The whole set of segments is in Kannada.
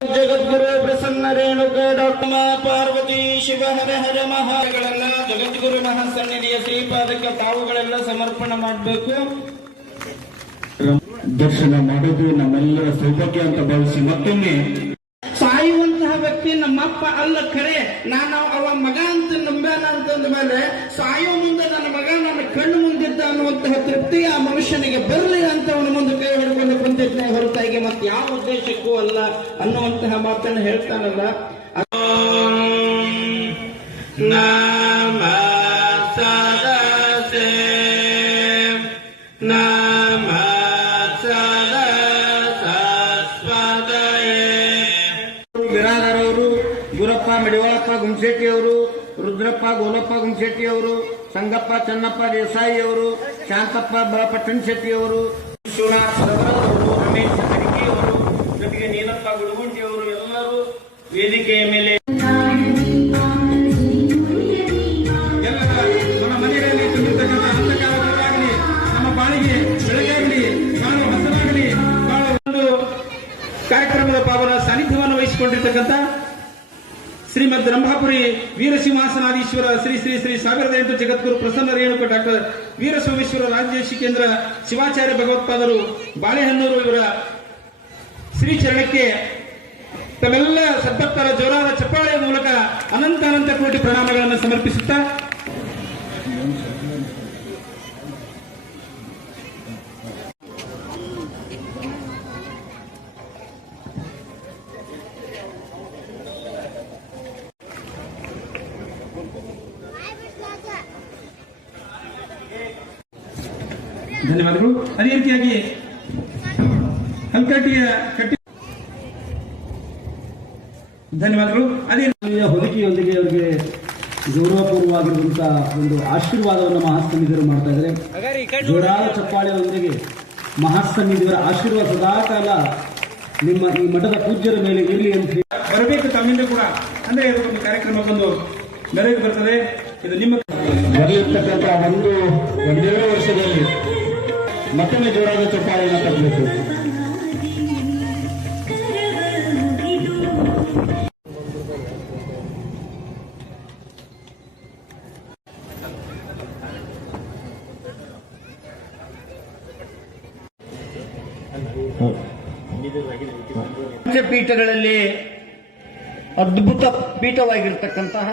ಜಗದ್ಗುರು ಪ್ರಸನ್ನ ರೇಣುಕ ಡಾಕ್ಟರ್ ಪಾರ್ವತಿ ಶಿವ ಹರ ಹರ ಮಹಾಗಳೆಲ್ಲ ಜಗದ್ಗುರು ಮಹಾಸನ್ನಿಧಿಯ ಶ್ರೀಪಾದಕ್ಕೆ ತಾವುಗಳೆಲ್ಲ ಸಮರ್ಪಣ ಮಾಡಬೇಕು. ದರ್ಶನ ಮಾಡೋದು ನಮ್ಮೆಲ್ಲರ ಸೌಭಾಗ್ಯ ಅಂತ ಭಾವಿಸಿ ಮತ್ತೊಮ್ಮೆ ವ್ಯಕ್ತಿ ನಮ್ಮಪ್ಪ ಅಲ್ಲ ಕರೆ. ನಾನು ಅವ ಮಗ ಅಂತ ನಂಬ್ಯಾನ ಅಂತಂದ ಮೇಲೆ ಸಾಯೋ ಮುಂದೆ ನನ್ನ ಮಗ ನನ್ನ ಕಣ್ಣು ಮುಂದಿದ್ದ ಅನ್ನುವಂತಹ ತೃಪ್ತಿ ಆ ಮನುಷ್ಯನಿಗೆ ಬರಲಿ ಅಂತ ಅವನ ಮುಂದೆ ಕೈ ಹಿಡ್ಕೊಂಡು ಬಂದಿದ್ದೆ ಹೊರತಾಗಿ ಮತ್ತೆ ಯಾವ ಉದ್ದೇಶಕ್ಕೂ ಅಲ್ಲ ಅನ್ನುವಂತಹ ಮಾತನ್ನು ಹೇಳ್ತಾನಲ್ಲ. ಮೆಡಿವಾಳಪ್ಪ ಗುಂಶೆಟ್ಟಿ ಅವರು, ರುದ್ರಪ್ಪ ಗೋಲಪ್ಪ ಗುಂಶೆಟ್ಟಿ ಅವರು, ಸಂಗಪ್ಪ ಚನ್ನಪ್ಪ ದೇಸಾಯಿ ಅವರು, ಶಾಂತಪ್ಪ ಬಾಪಟ್ಟಣ ಶೆಟ್ಟಿ ಅವರು ಸರವರ್ ಅವರು, ರಮೇಶ್ ಕರಿಕೆ ಅವರು, ಜೊತೆಗೆ ನೀಲಪ್ಪ ಗುಡುಗುಂಟಿ ಅವರು ಎಲ್ಲರೂ ವೇದಿಕೆಯ ಮೇಲೆ. ಕಾರ್ಯಕ್ರಮದ ಪಾವನ ಸಾನ್ನಿಧ್ಯವನ್ನು ವಹಿಸಿಕೊಂಡಿರ್ತಕ್ಕಂಥ ಶ್ರೀಮದ್ ರಂಭಾಪುರಿ ವೀರಸಿಂಹಾಸನಾಧೀಶ್ವರ ಶ್ರೀ ಶ್ರೀ ಶ್ರೀ ಸಾವಿರದ ಎಂಟು ಜಗದ್ಗುರು ಪ್ರಸನ್ನ ರೇಣುಕ ಡಾಕ್ಟರ್ ವೀರಸೋಮೇಶ್ವರ ರಾಜದೇಶಿ ಕೇಂದ್ರ ಶಿವಾಚಾರ್ಯ ಭಗವತ್ಪಾದರು ಬಾಳೆಹನ್ನೂರು ಇವರ ಶ್ರೀಚರಣಕ್ಕೆ ತಮ್ಮೆಲ್ಲ ಸದ್ಭಕ್ತರ ಜೋರಾದ ಚಪ್ಪಾಳೆಯ ಮೂಲಕ ಅನಂತ ಅನಂತ ಕೋಟಿ ಪ್ರಣಾಮಗಳನ್ನು ಸಮರ್ಪಿಸುತ್ತಾ ಧನ್ಯವಾದಗಳು. ಅದೇ ರೀತಿಯಾಗಿ ಹಲ್ಕಟ್ಟಿಯ ಕಟ್ಟಿ ಧನ್ಯವಾದಗಳು. ಅದೇ ರೀತಿಯ ಹೊದಿಕೆಯೊಂದಿಗೆ ಅವರಿಗೆ ಗೌರವಪೂರ್ವವಾಗಿರುವಂತಹ ಒಂದು ಆಶೀರ್ವಾದವನ್ನು ಮಹಾಸನ್ನಿಧಿಯರು ಮಾಡ್ತಾ ಇದ್ದಾರೆ. ಜೋರಾದ ಚಪ್ಪಾಳೆಯೊಂದಿಗೆ ಮಹಾಸನ್ನಿಧಿಯವರ ಆಶೀರ್ವಾದ ಸದಾಕಾಲ ನಿಮ್ಮ ಈ ಮಠದ ಪೂಜ್ಯರ ಮೇಲೆ ಇರಲಿ ಅಂತ ಹೇಳಿ. ಬರಬೇಕು ತಮ್ಮಿಂದ ಕೂಡ. ಅಂದ್ರೆ ಒಂದು ಕಾರ್ಯಕ್ರಮ ಬಂದು ನೆರವೇರಿ ಬರ್ತದೆ. ಇದು ನಿಮ್ಮ ಬರಲಿರ್ತಕ್ಕಂಥ ಒಂದು ಒಂದೆರಡು ವರ್ಷದಲ್ಲಿ ಮತ್ತೊಮ್ಮೆ ಜೋರಾದ ಚಪ್ಪಾಳೆಯನ್ನು ತಪ್ಪಬೇಕು ಪೀಠಗಳಲ್ಲಿ ಅದ್ಭುತ ಪೀಠವಾಗಿರ್ತಕ್ಕಂತಹ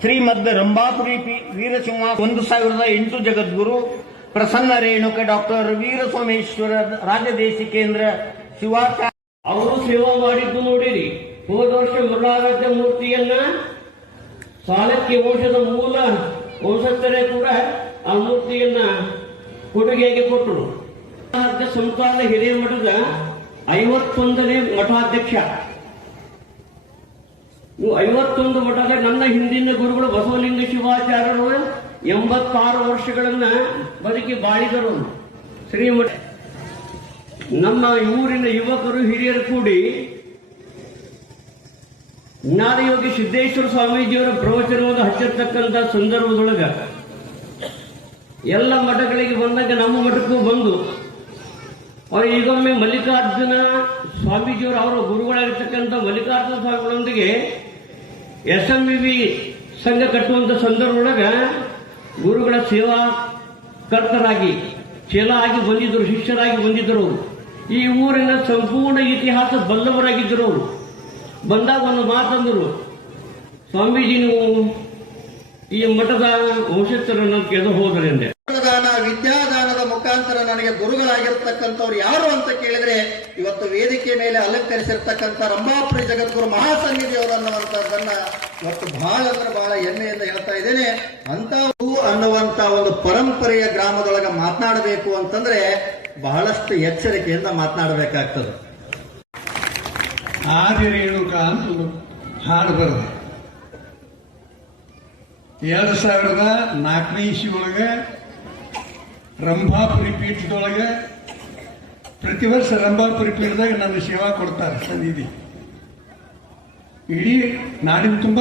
ಶ್ರೀಮದ್ ರಂಭಾಪುರಿ ಪೀ ವೀರಸಿಂಹ ಒಂದು ಸಾವಿರದ ಎಂಟು ಜಗದ್ಗುರು ಪ್ರಸನ್ನ ರೇಣುಕ ಡಾಕ್ಟರ್ ವೀರಸೋಮೇಶ್ವರ ರಾಜದೇಶಿಕೇಂದ್ರ ಶಿವಾಚಾರ್ಯ. ಅವರು ಸೇವಾ ಮಾಡಿದ್ದು ನೋಡಿರಿ. ಹೋದ ವರ್ಷ ಮೂರ್ತಿಯನ್ನ ಸಾಲಕ್ಕೆ ಔಷಧ ಮೂಲ ವಂಶಸ್ಥರೇ ಕೂಡ ಆ ಮೂರ್ತಿಯನ್ನ ಕೊಡುಗೆಗೆ ಕೊಟ್ಟರು. ಸಂತಾನ ಹಿರಿಯ ಮಠದ ಐವತ್ತೊಂದನೇ ಮಠಾಧ್ಯಕ್ಷ. ಐವತ್ತೊಂದು ಮಠದ ನನ್ನ ಹಿಂದಿನ ಗುರುಗಳು ಬಸವಲಿಂಗ ಶಿವಾಚಾರ್ಯರು ಎಂಬತ್ತಾರು ವರ್ಷಗಳನ್ನ ಬದುಕಿ ಬಾಳಿದರು. ಶ್ರೀಮಠ ನಮ್ಮ ಊರಿನ ಯುವಕರು, ಹಿರಿಯರು ಕೂಡಿ ಜ್ಞಾನಯೋಗಿ ಸಿದ್ದೇಶ್ವರ ಸ್ವಾಮೀಜಿಯವರ ಪ್ರವಚನವನ್ನು ಹಚ್ಚಿರ್ತಕ್ಕಂಥ ಸಂದರ್ಭದೊಳಗ ಎಲ್ಲ ಮಠಗಳಿಗೆ ಬಂದಾಗ ನಮ್ಮ ಮಠಕ್ಕೂ ಬಂದು ಅವರು ಈಗೊಮ್ಮೆ ಮಲ್ಲಿಕಾರ್ಜುನ ಸ್ವಾಮೀಜಿಯವರು ಅವರ ಗುರುಗಳಾಗಿರ್ತಕ್ಕಂಥ ಮಲ್ಲಿಕಾರ್ಜುನ ಸ್ವಾಮಿಗಳೊಂದಿಗೆ ಎಸ್ ಎಂ ವಿ ಸಂಘ ಕಟ್ಟುವಂತ ಸಂದರ್ಭದೊಳಗ ಗುರುಗಳ ಸೇವಾ ಕರ್ತರಾಗಿ ಚೇಲ ಆಗಿ ಬಂದಿದ್ದರು, ಶಿಷ್ಯರಾಗಿ ಬಂದಿದ್ದರು ಈ ಊರಿನ ಸಂಪೂರ್ಣ ಇತಿಹಾಸ ಬಲ್ಲವರಾಗಿದ್ದರು ಅವರು. ಬಂದಾಗ ಒಂದು ಮಾತಂದರು ಸ್ವಾಮೀಜಿ, ನೀವು ಈ ಮಠದ ವಂಶಸ್ಥರನ್ನು ಕೆದು ಹೋದರೆ ಎಂದೆ ದಾನ, ವಿದ್ಯಾದಾನದ ಮುಖಾಂತರ ನನಗೆ ಗುರುಗಳಾಗಿರ್ತಕ್ಕಂಥವ್ರು ಯಾರು ಅಂತ ಕೇಳಿದ್ರೆ, ಇವತ್ತು ವೇದಿಕೆ ಮೇಲೆ ಅಲಂಕರಿಸಿರ್ತಕ್ಕಂಥ ರಂಭಾಪುರಿ ಜಗದ್ಗುರು ಮಹಾಸನ್ನಿಧಿಯವರು ಅನ್ನುವಂಥದ್ದನ್ನ ಇವತ್ತು ಬಹಳ ಅಂದ್ರೆ ಬಹಳ ಹೆಮ್ಮೆಯಿಂದ ಹೇಳ್ತಾ ಇದ್ದೇನೆ. ಅಂತ ಅನ್ನುವಂತ ಒಂದು ಪರಂಪರೆಯ ಗ್ರಾಮದೊಳಗೆ ಮಾತನಾಡಬೇಕು ಅಂತಂದ್ರೆ ಬಹಳಷ್ಟು ಎಚ್ಚರಿಕೆಯಿಂದ ಮಾತನಾಡಬೇಕಾಗ್ತದೆ. ರೇಣುಕ ಅಂತ ಹಾಡು ಬರೆದೆ. ಎರಡು ಸಾವಿರದ ನಾಲ್ಕನೇ ಇಸಿಯೊಳಗೆ ರಂಭಾಪುರಿ ಪೀಠದೊಳಗೆ ಪ್ರತಿ ವರ್ಷ ರಂಭಾಪುರಿ ಪೀಠದಾಗ ನನ್ನ ಸೇವಾ ಕೊಡ್ತಾರೆ ಸನ್ನಿಧಿ. ಇಡೀ ನಾಡಿನ ತುಂಬ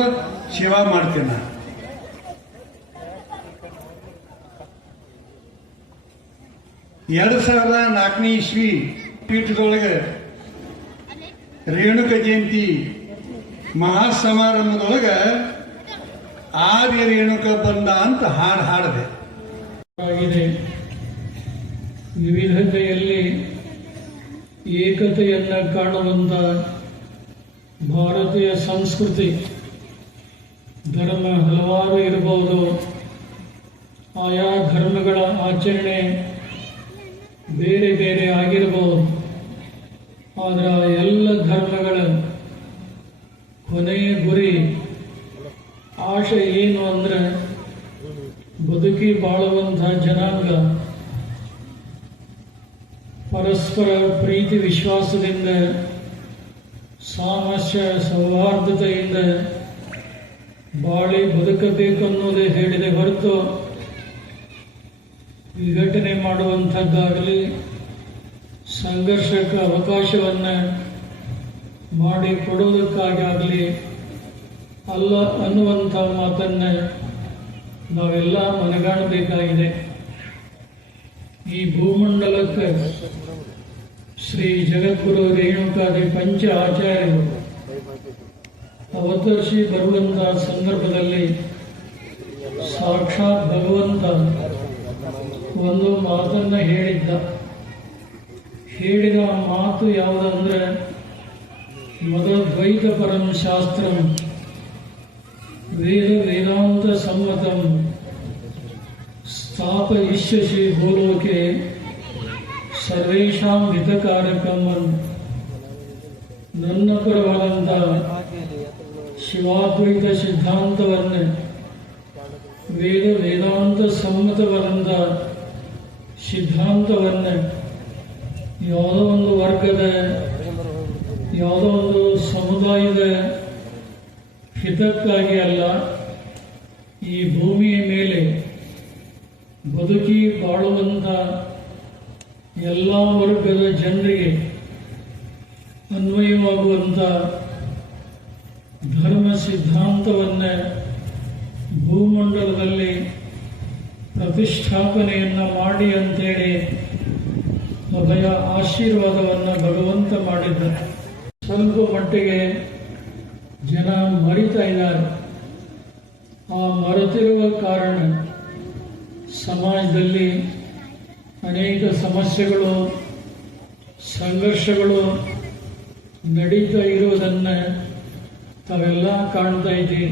ಸೇವಾ ಮಾಡ್ತೇನೆ ನಾನು. ಎರಡು ಸಾವಿರದ ನಾಲ್ಕನೇ ಇಸ್ವಿ ಪೀಠದೊಳಗೆ ರೇಣುಕ ಜಯಂತಿ ಮಹಾ ಸಮಾರಂಭದೊಳಗ ಆರ್ಯ ರೇಣುಕ ಬಂದ ಅಂತ ಹಾಡು ಹಾಡಿದೆ. ಆಗಿದೆ. ವಿವಿಧತೆಯಲ್ಲಿ ಏಕತೆಯನ್ನು ಕಾಣುವಂತ ಭಾರತೀಯ ಸಂಸ್ಕೃತಿ, ಧರ್ಮ ಹಲವಾರು ಇರಬಹುದು. ಆಯಾ ಧರ್ಮಗಳ ಆಚರಣೆ ಬೇರೆ ಬೇರೆ ಆಗಿರಬಹುದು ಆದರೆ ಎಲ್ಲ ಧರ್ಮಗಳ ಕೊನೆಯ ಗುರಿ ಆಶೆ ಏನು ಅಂದ್ರೆ ಬದುಕಿ ಬಾಳುವಂತಹ ಜನಾಂಗ. ಪರಸ್ಪರ ಪ್ರೀತಿ ವಿಶ್ವಾಸದಿಂದ ಸಾಮಸ್ಯ ಸೌಹಾರ್ದತೆಯಿಂದ ಬಾಳಿ ಬದುಕಬೇಕು ಅನ್ನೋದೇ ಹೇಳಿದೆ ಹೊರತು ವಿಘಟನೆ ಮಾಡುವಂಥದ್ದಾಗಲಿ ಸಂಘರ್ಷಕ್ಕೆ ಅವಕಾಶವನ್ನು ಮಾಡಿ ಕೊಡುವುದಕ್ಕಾಗಲಿ ಅಲ್ಲ ಅನ್ನುವಂಥ ಮಾತನ್ನು ನಾವೆಲ್ಲ ಮನಗಾಣಬೇಕಾಗಿದೆ. ಈ ಭೂಮಂಡಲಕ್ಕೆ ಶ್ರೀ ಜಗದ್ಗುರು ರೇಣುಕಾದಿ ಪಂಚ ಆಚಾರ್ಯರು ಅವತರಿಸಿ ಬರುವಂತಹ ಸಂದರ್ಭದಲ್ಲಿ ಸಾಕ್ಷಾತ್ ಭಗವಂತ ಒಂದು ಮಾತನ್ನ ಹೇಳಿದ್ದ ಹೇಳಿದ ಆ ಮಾತು ಯಾವುದಂದ್ರೆ ಮದದ್ವೈತ ಪರಂ ಶಾಸ್ತ್ರಂ ವೇದ ವೇದಾಂತ ಸಮ್ಮತಂ ಸ್ಥಾಪಯಿಷ್ಯಸಿ ಭೂಲೋಕೆ ಸರ್ವೇಷಾಂ ಹಿತಕಾರಕಂ ನನ್ನ ಪರವಾದಂಥ ಶಿವಾದ್ವೈತ ಸಿದ್ಧಾಂತವನ್ನು ವೇದ ವೇದಾಂತ ಸಮ್ಮತವಾದಂಥ ಸಿದ್ಧಾಂತವನ್ನು ಯಾವುದೋ ಒಂದು ವರ್ಗದ, ಯಾವುದೋ ಒಂದು ಸಮುದಾಯದ ಹಿತಕ್ಕಾಗಿ ಅಲ್ಲ, ಈ ಭೂಮಿಯ ಮೇಲೆ ಬದುಕಿ ಬಾಳುವಂಥ ಎಲ್ಲ ವರ್ಗದ ಜನರಿಗೆ ಅನ್ವಯವಾಗುವಂಥ ಧರ್ಮ ಸಿದ್ಧಾಂತವನ್ನು ಭೂಮಂಡಲದಲ್ಲಿ ಪ್ರತಿಷ್ಠಾಪನೆಯನ್ನು ಮಾಡಿ ಅಂತೇಳಿ ಅಭಯ ಆಶೀರ್ವಾದವನ್ನು ಭಗವಂತ ಮಾಡಿದ್ದಾರೆ. ಸ್ವಲ್ಪ ಮಟ್ಟಿಗೆ ಜನ ಮರಿತಾ ಇದ್ದಾರೆ. ಆ ಮರೆತಿರುವ ಕಾರಣ ಸಮಾಜದಲ್ಲಿ ಅನೇಕ ಸಮಸ್ಯೆಗಳು, ಸಂಘರ್ಷಗಳು ನಡೀತಾ ಇರುವುದನ್ನು ತಾವೆಲ್ಲ ಕಾಣ್ತಾ ಇದ್ದೀವಿ